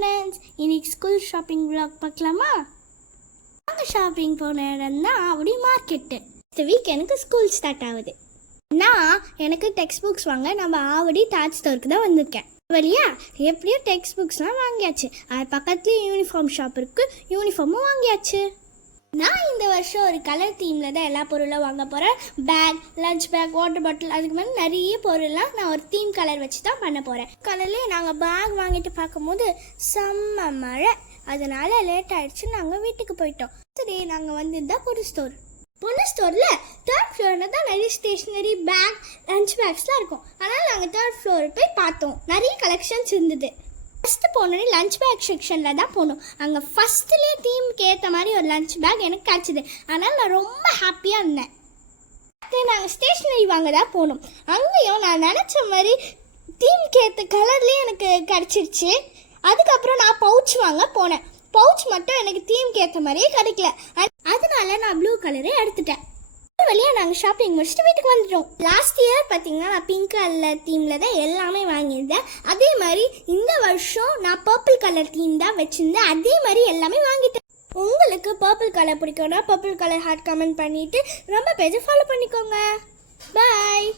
Friends, இன்னைக்கு school shopping vlog பார்க்கலாமா? நாங்கள் ஷாப்பிங் போன இடம் தான் ஆவடி மார்க்கெட்டு. இந்த வீக் எனக்கு ஸ்கூல் ஸ்டார்ட் ஆகுது. எனக்கு டெக்ஸ்ட் புக்ஸ் வாங்க நம்ம ஆவடி தாஜ் ஸ்டோருக்கு தான் வந்திருக்கேன். வழியா எப்படியோ டெக்ஸ்ட் புக்ஸ்லாம் வாங்கியாச்சு. அது பக்கத்துலேயே யூனிஃபார்ம் ஷாப் இருக்குது, யூனிஃபார்மும் வாங்கியாச்சு. நான் இந்த வருஷம் ஒரு கலர் தீமில் தான் எல்லா பொருளும் வாங்க போகிறேன். Bag, lunch bag, water bottle, அதுக்கு மேலே நிறைய பொருள்லாம் நான் ஒரு தீம் கலர் வச்சு தான் பண்ண போகிறேன். கலர்லேயே நாங்கள் பேக் வாங்கிட்டு பார்க்கும்போது செம்ம மழை, அதனால் லேட் ஆகிடுச்சு. நாங்கள் வீட்டுக்கு போயிட்டோம். சரி, நாங்கள் வந்திருந்தால் பொண்ணு ஸ்டோரில் 3rd ஃப்ளோரில் தான் நிறைய ஸ்டேஷ்னரி, பேக், லஞ்ச் பேக்ஸ்லாம் இருக்கும். அதனால் நாங்கள் 3rd ஃப்ளோர் போய் பார்த்தோம். நிறைய கலெக்ஷன்ஸ் இருந்தது. ஃபஸ்ட்டு போனோடனே லஞ்ச் பேக் செக்ஷனில் தான் போனோம். அங்கே ஃபஸ்ட்டுலேயே தீமுக்கு ஏற்ற மாதிரி ஒரு லஞ்ச் பேக் எனக்கு கிடச்சிது. அதனால் நான் ரொம்ப ஹாப்பியாக இருந்தேன். நாங்கள் ஸ்டேஷ்னரி வாங்க தான் போனோம். அங்கேயும் நான் நினச்ச மாதிரி தீமுக்கு ஏற்ற கலர்லேயே எனக்கு கிடச்சிருச்சு. அதுக்கப்புறம் நான் பவுச் வாங்க போனேன். பவுச் மட்டும் எனக்கு தீமுக்கு ஏற்ற மாதிரியே கிடைக்கல. அதனால நான் ப்ளூ கலரே எடுத்துட்டேன். வழியாக நாங்கள் ஷாப்பிங் முடிச்சுட்டு வீட்டுக்கு வந்துட்டோம். லாஸ்ட் இயர் பார்த்தீங்கன்னா நான் பிங்க் கலர் தீமில் தான் எல்லாமே வாங்கியிருந்தேன். அதே மாதிரி இந்த வருஷம் நான் பர்பிள் கலர் தீம் தான் வச்சுருந்தேன். அதே மாதிரி எல்லாமே வாங்கிட்டேன். உங்களுக்கு பர்பிள் கலர் பிடிக்கும்னா பர்பிள் கலர் ஹார்ட் கமெண்ட் பண்ணிவிட்டு ரொம்ப பேஜை ஃபாலோ பண்ணிக்கோங்க. பாய்.